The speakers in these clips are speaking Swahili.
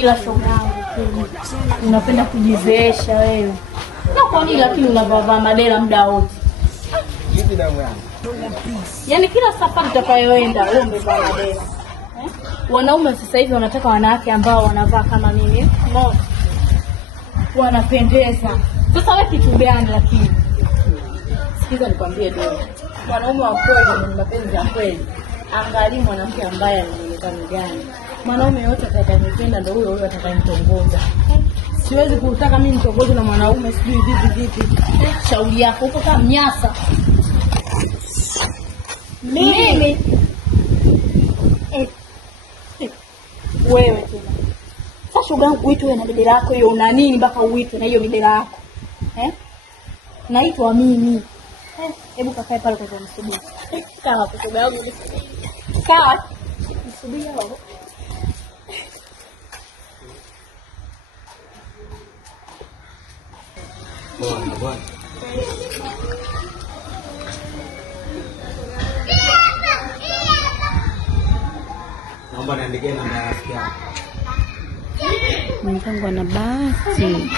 Ila shogangu unapenda kujizeesha wewe. Na kwa nini lakini unavaa madela muda wote? Hivi damu yangu. Yaani kila safari utakayoenda wewe umevaa madela. Wanaume sasa hivi wanataka wanawake ambao wanavaa kama mimi. No. Wanapendeza. Sasa wewe kitu gani lakini? Sikiza nikwambie ndio. Wanaume wa kweli ni mapenzi ya kweli. Angalia mwanamke ambaye anaonekana gani. Mwanaume yote atakayenipenda ndio huyo atakayenitongoza. Siwezi kutaka mimi nitongoze na mwanaume sijui vipi. Shauri yako uko kama mnyasa. Mimi wewe tena. Sasa shogangu uitwe na bidela yako hiyo una nini mpaka uitwe na hiyo bidela yako? Naitwa mimi. Hebu kakae pale kwa msubiri. Sawa kwa sababu sawa. Msubiri hapo. Bwana. Naomba niandike namba ya rafiki yako. Mwenzangu ana bahati.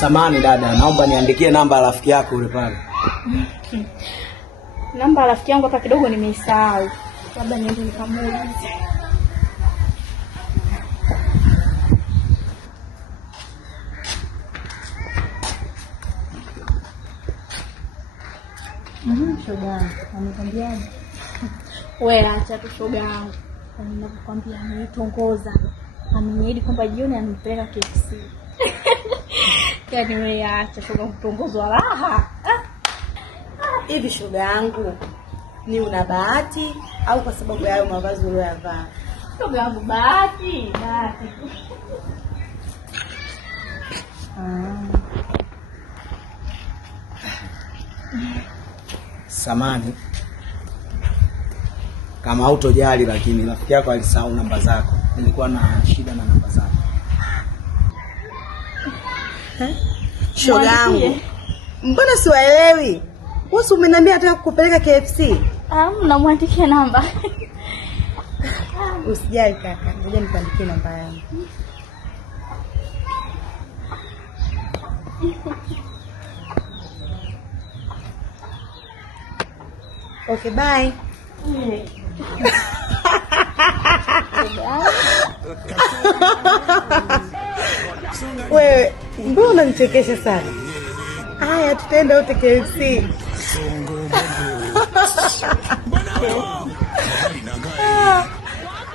Samahani dada, naomba niandikie namba ya rafiki yako yule pale. Namba ya rafiki yangu hapa kidogo nimeisahau. Labda niende nikamuulize. Shoga, amekwambiaje? Wewe acha tu shoga yangu. Ninakwambia amenitongoza. Ameniahidi kwamba jioni anipeleka KFC. Yaani wewe acha shoga kutongozwa raha. Hivi shoga yangu, ni una bahati au kwa sababu ya hayo mavazi uliyovaa? Shoga yangu bahati. Samani. Kama hautojali lakini rafiki yako alisahau namba zako. Nilikuwa na shida na namba zako. Shoga yangu, mbona siwaelewi? Wewe umeniambia nataka kukupeleka KFC. Mnamwandikia namba. Usijali kaka, ngoja nikuandikie namba yangu. Okay, bye. Wewe, mbona unanichekesha sana? Haya, tutaenda wote KFC.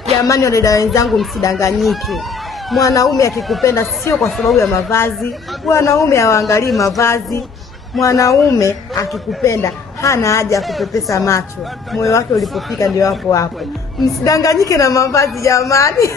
Jamani wadada wenzangu, msidanganyike. Mwanaume akikupenda sio kwa sababu ya mavazi. Wanaume hawaangalii mavazi. Mwanaume akikupenda hana haja ya kupepesa macho. Moyo wake ulipofika ndio hapo. Msidanganyike na mavazi jamani.